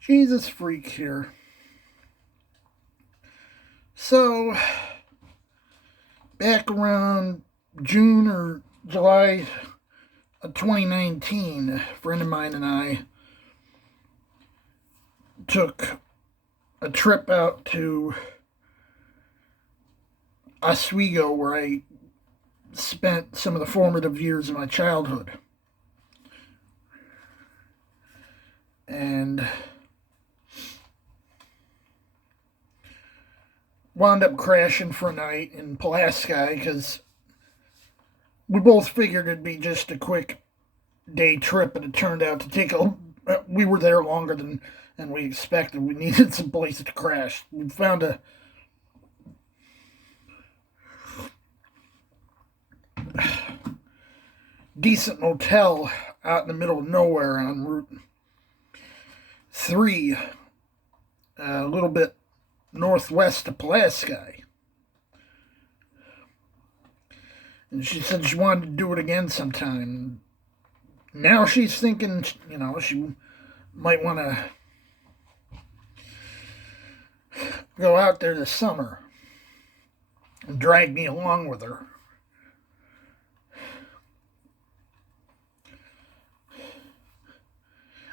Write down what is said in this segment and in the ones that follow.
Jesus freak here. So, back around June or July of 2019, a friend of mine and I took a trip out to Oswego where I spent some of the formative years of my childhood. And wound up crashing for a night in Pulaski because we both figured it'd be just a quick day trip, and it turned out to take a. We were there longer than we expected. We needed some place to crash. We found a decent motel out in the middle of nowhere on Route 3, a little bit northwest of Pulaski. And she said she wanted to do it again sometime. Now she's thinking, she might want to go out there this summer and drag me along with her.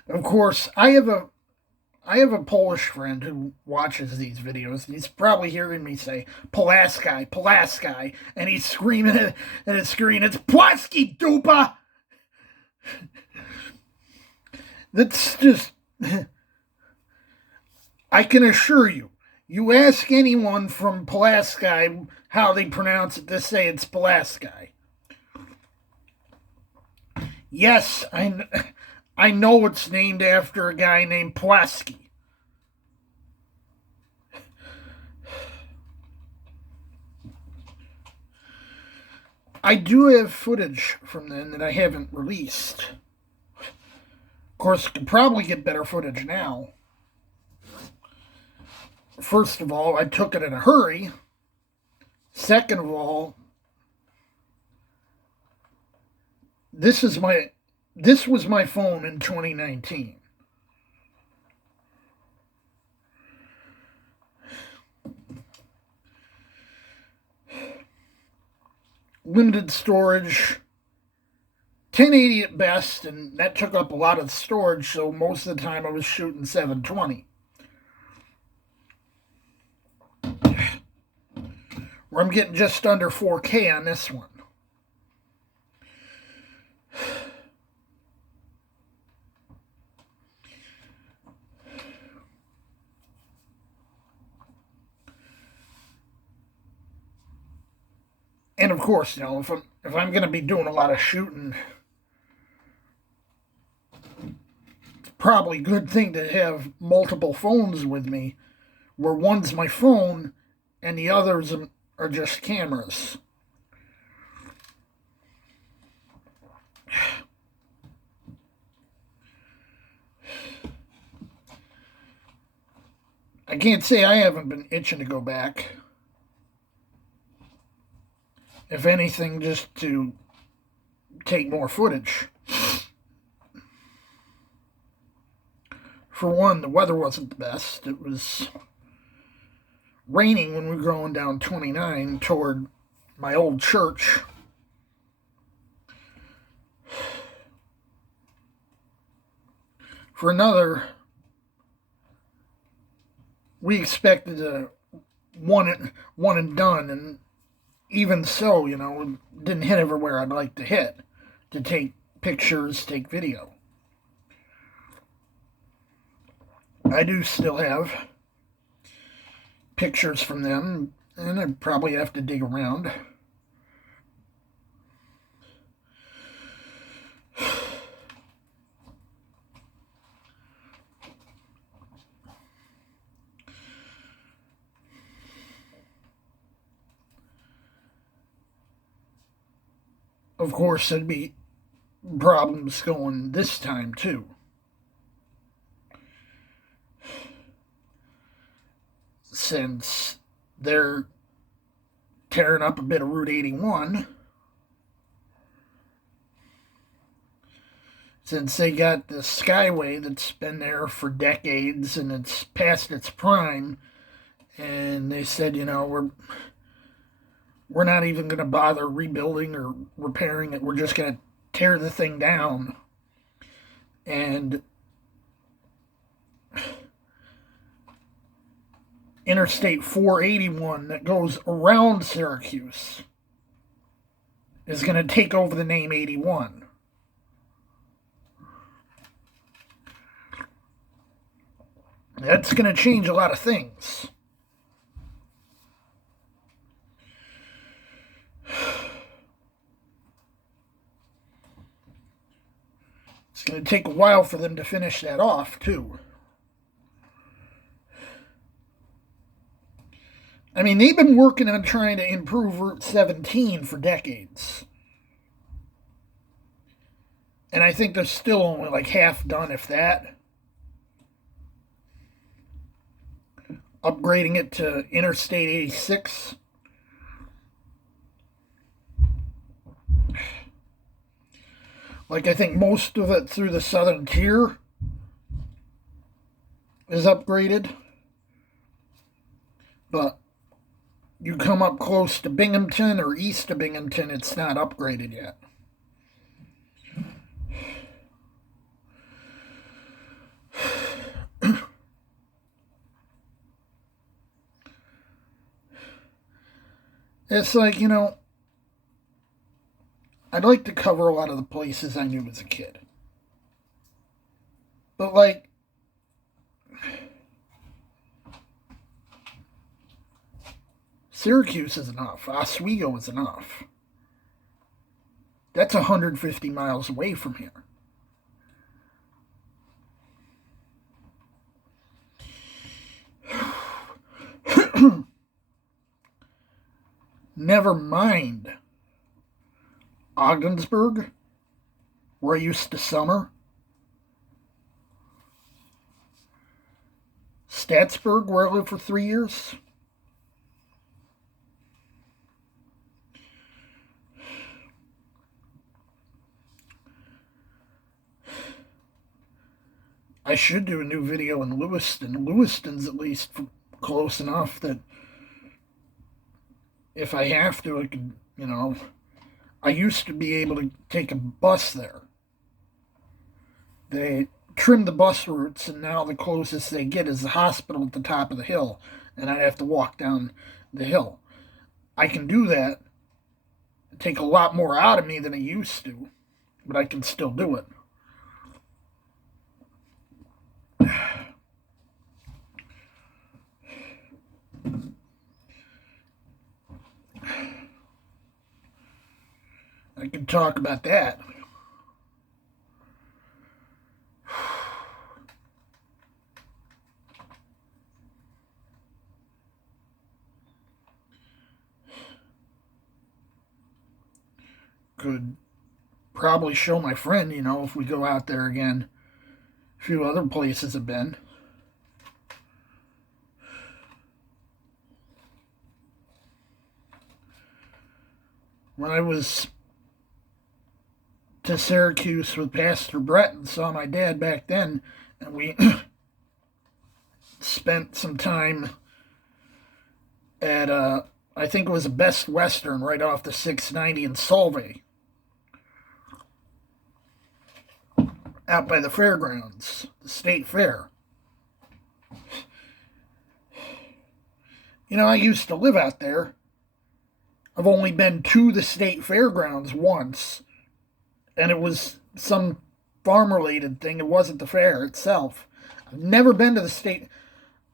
Of course, I have a Polish friend who watches these videos, and he's probably hearing me say Pulaski, Pulaski, and he's screaming at his screen, it's Pulaski, dupa! That's just, I can assure you, you ask anyone from Pulaski how they pronounce it, they say it's Pulaski. Yes, I know it's named after a guy named Pulaski. I do have footage from then that I haven't released. Of course, could probably get better footage now. First of all, I took it in a hurry. Second of all, this was my phone in 2019. Limited storage, 1080 at best, and that took up a lot of storage, so most of the time I was shooting 720. Where I'm getting just under 4K on this one. And of course, if I'm going to be doing a lot of shooting, it's probably a good thing to have multiple phones with me, where one's my phone and the others are just cameras. I can't say I haven't been itching to go back. If anything, just to take more footage. For one, the weather wasn't the best. It was raining when we were going down 29 toward my old church. For another, we expected a one and done, and even so, didn't hit everywhere I'd like to hit to take pictures, take video. I do still have pictures from them, and I probably have to dig around. Of course, there'd be problems going this time, too. Since they're tearing up a bit of Route 81, it's since they got the Skyway that's been there for decades and it's past its prime, and they said, we're not even going to bother rebuilding or repairing it. We're just going to tear the thing down. And Interstate 481 that goes around Syracuse is going to take over the name 81. That's going to change a lot of things. It's going to take a while for them to finish that off, too. I mean, they've been working on trying to improve Route 17 for decades. And I think they're still only like half done, if that. Upgrading it to Interstate 86. Like, I think most of it through the southern tier is upgraded. But you come up close to Binghamton or east of Binghamton, it's not upgraded yet. It's like, I'd like to cover a lot of the places I knew as a kid. But, like, Syracuse is enough. Oswego is enough. That's 150 miles away from here. Never mind Ogdensburg, where I used to summer. Statsburg, where I lived for 3 years. I should do a new video in Lewiston. Lewiston's at least close enough that if I have to, I can, I used to be able to take a bus there. They trimmed the bus routes, and now the closest they get is the hospital at the top of the hill, and I'd have to walk down the hill. I can do that. It'd take a lot more out of me than I used to, but I can still do it. I can talk about that. Could probably show my friend, if we go out there again. A few other places have been. When I was to Syracuse with Pastor Brett and saw my dad back then, and we spent some time at, I think it was a Best Western right off the 690 in Solvay, out by the fairgrounds, the state fair. I used to live out there. I've only been to the state fairgrounds once, and it was some farm-related thing. It wasn't the fair itself. I've never been to the state.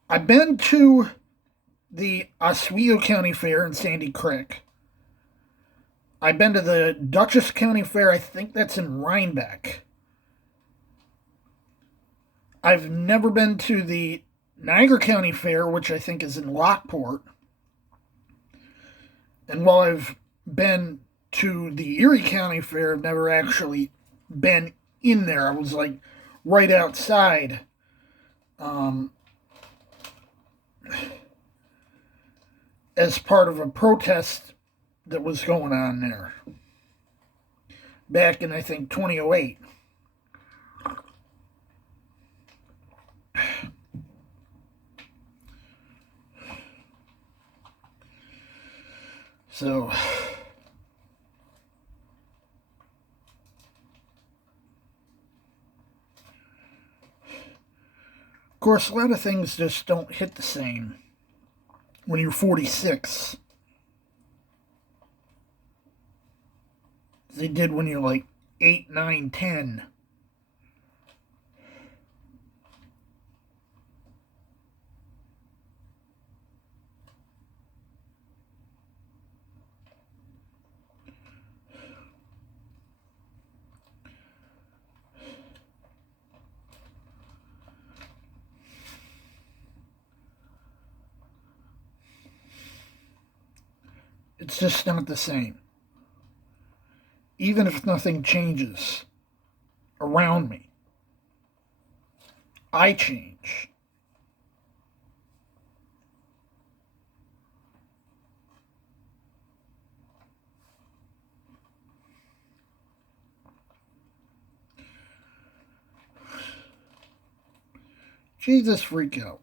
I've been to the Oswego County Fair in Sandy Creek. I've been to the Dutchess County Fair. I think that's in Rhinebeck. I've never been to the Niagara County Fair, which I think is in Lockport. And while I've been to the Erie County Fair, I've never actually been in there. I was like right outside. As part of a protest that was going on there. Back in, I think, 2008. So, of course, a lot of things just don't hit the same when you're 46 as they did when you're like 8, 9, 10. It's just not the same. Even if nothing changes around me, I change. Jesus, freak out.